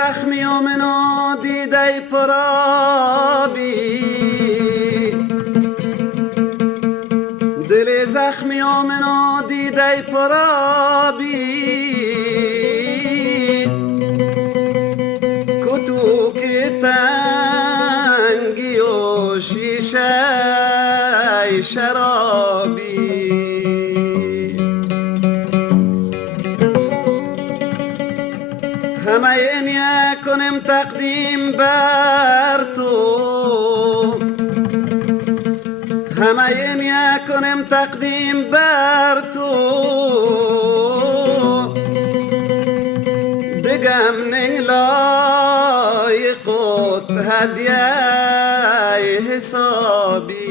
زخمی و منو دیده پرابی، دل زخمی و منو دیده پرابی، کتو که تنگی و شیشه شرابی. همه این کنم تقدیم بر تو، همه این کنم تقدیم بر تو، دگم نین لایقت هدیه حسابی.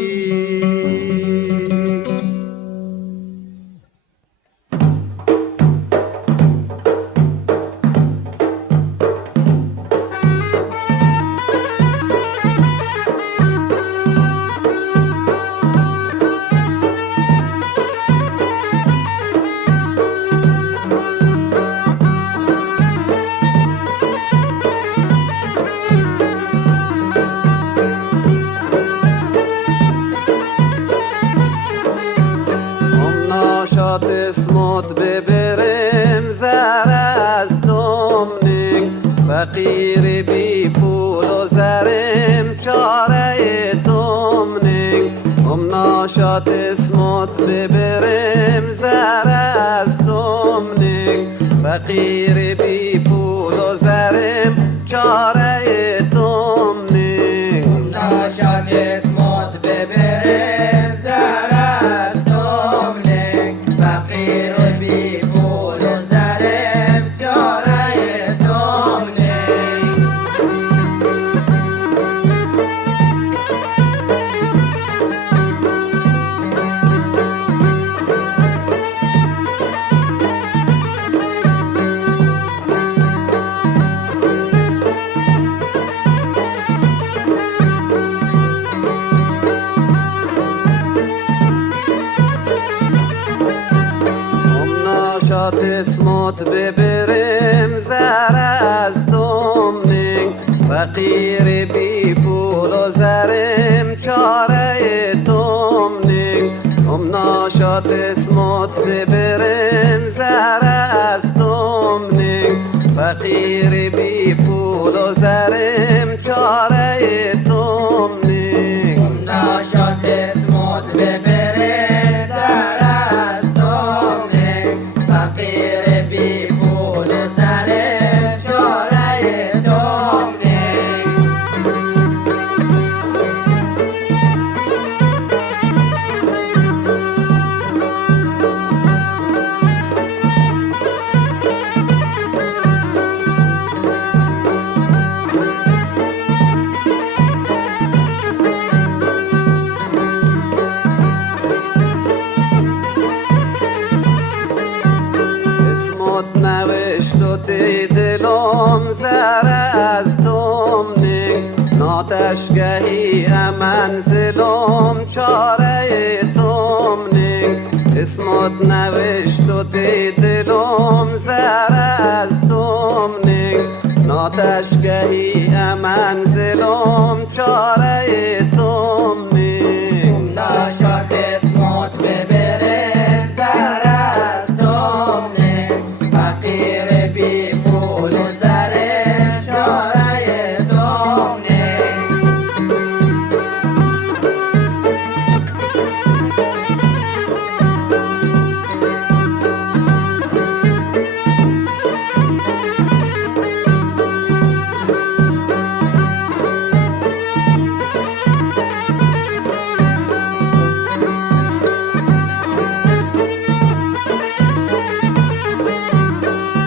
اسمت ببرم زر از دمنگ، فقیر بی پول و زرم چاره تمنگ. ناشاد اسمت ببرم زر از دمنگ، فقیر بی پول و زرم چاره تمنگ. ناشاد اسمت ببرم زر از دمنگ، فقیر بی پول و زرم چاره تمنگ. ناشاد اسمت ببرم زر از دمنگ، فقیر بی پول و زرم چاره تمنگ. ناشاد اسمت ببرم زر از دمنگ، فقیر بی پول و زرم چاره تمنگ. ناشاد اسمت ببرم زر از دمنگ، فقیر بی پول و زرم چاره تمنگ. نوشت و دلم زر از دمنگ، ناتشگهی منزلم چاره تمنگ. اسمت نوشت و دلم زر از دمنگ، ناتشگهی منزلم چاره تمنگ. ناشاد اسمت ببرم زر از دمنگ، فقیر بی پول و زرم چاره تمنگ.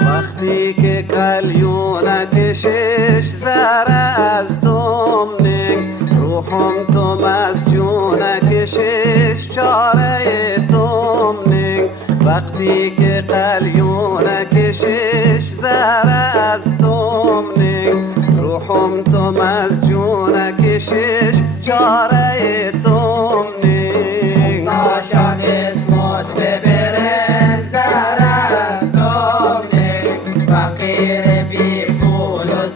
وقتی که کلیون کشش زر از دمنگ، روحم تو مسجون کشش چاره تمنگ. وقتی که کلیون کشش زر از دمنگ، روحم تو مسجون کشش چاره تمنگ. ناشاد اسمت ببرم زر از دمنگ، فقیر بی پول و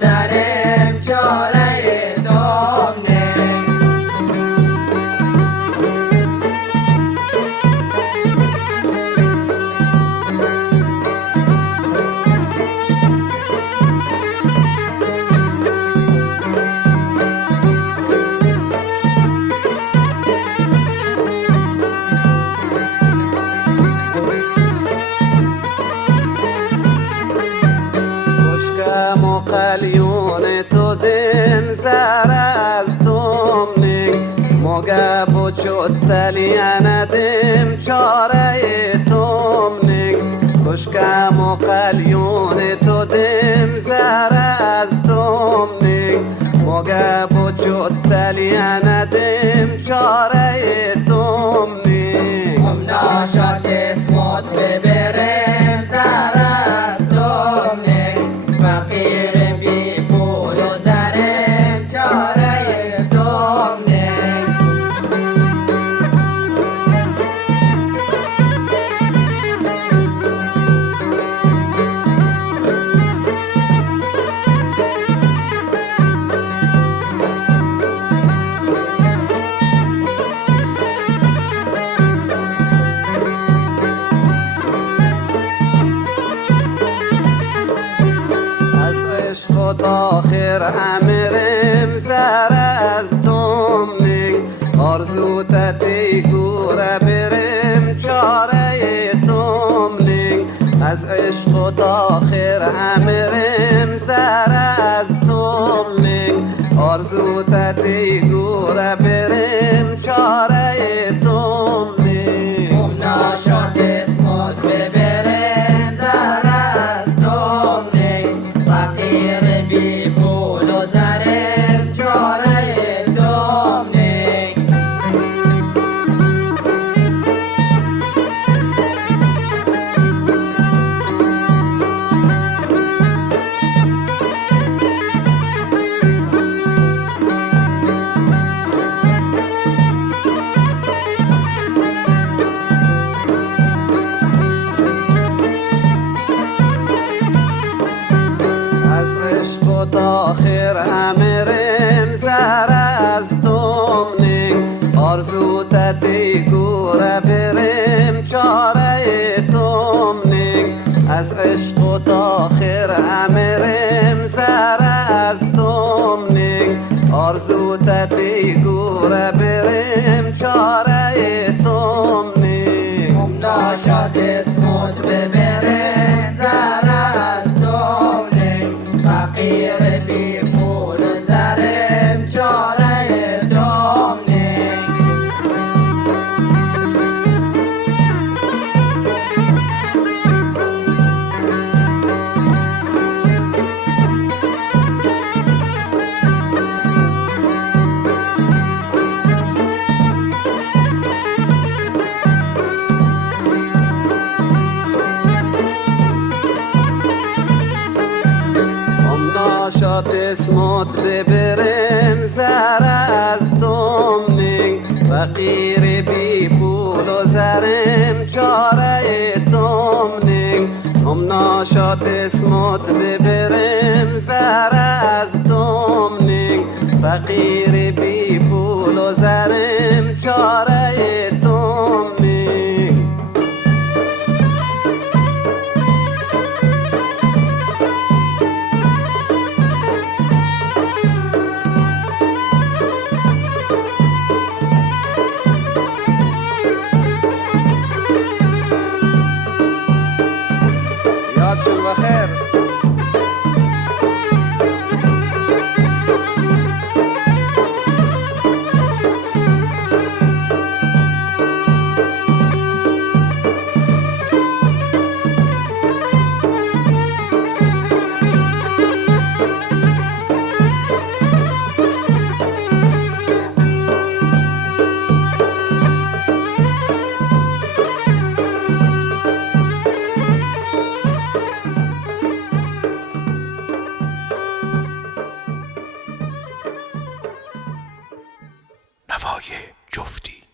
تلیندم چاره تومنگ کشکم و قلیون تو دم زر از تومنگ موگه بچود تلیندم چاره تومنگ ناشات اسمت ببرم زر از تومنگ فقیرم بی پول و زرم چاره تومنگ خود آخر امرم زر از تومنگ آرزو تتی گوره برم چاره تومنگ از عشق و آخر امرم زر از تومنگ آرزو تتی گوره برم چاره تومنگ ناشات اسمت ببرم زر از تومنگ فقیر بی پول و زرم چاره تومنگ آخر امرم زر از تومنگ آرزو تتی گوره برم چاره تومنگ از عشق و آخر امرم زر از تومنگ آرزو تتی گوره برم چاره تومنگ ناشات اسمت ببرم زر از تومنگ فقیر بی پول و زرم چاره تومنگ ناشات اسمت ببرم زر از تومنگ فقیر بی پول و زرم چاره تومنگ ناشات اسمت ببرم زر از تومنگ فقیر بی پول و زرم چاره تومنگ یادشون بخیر نوای جفتی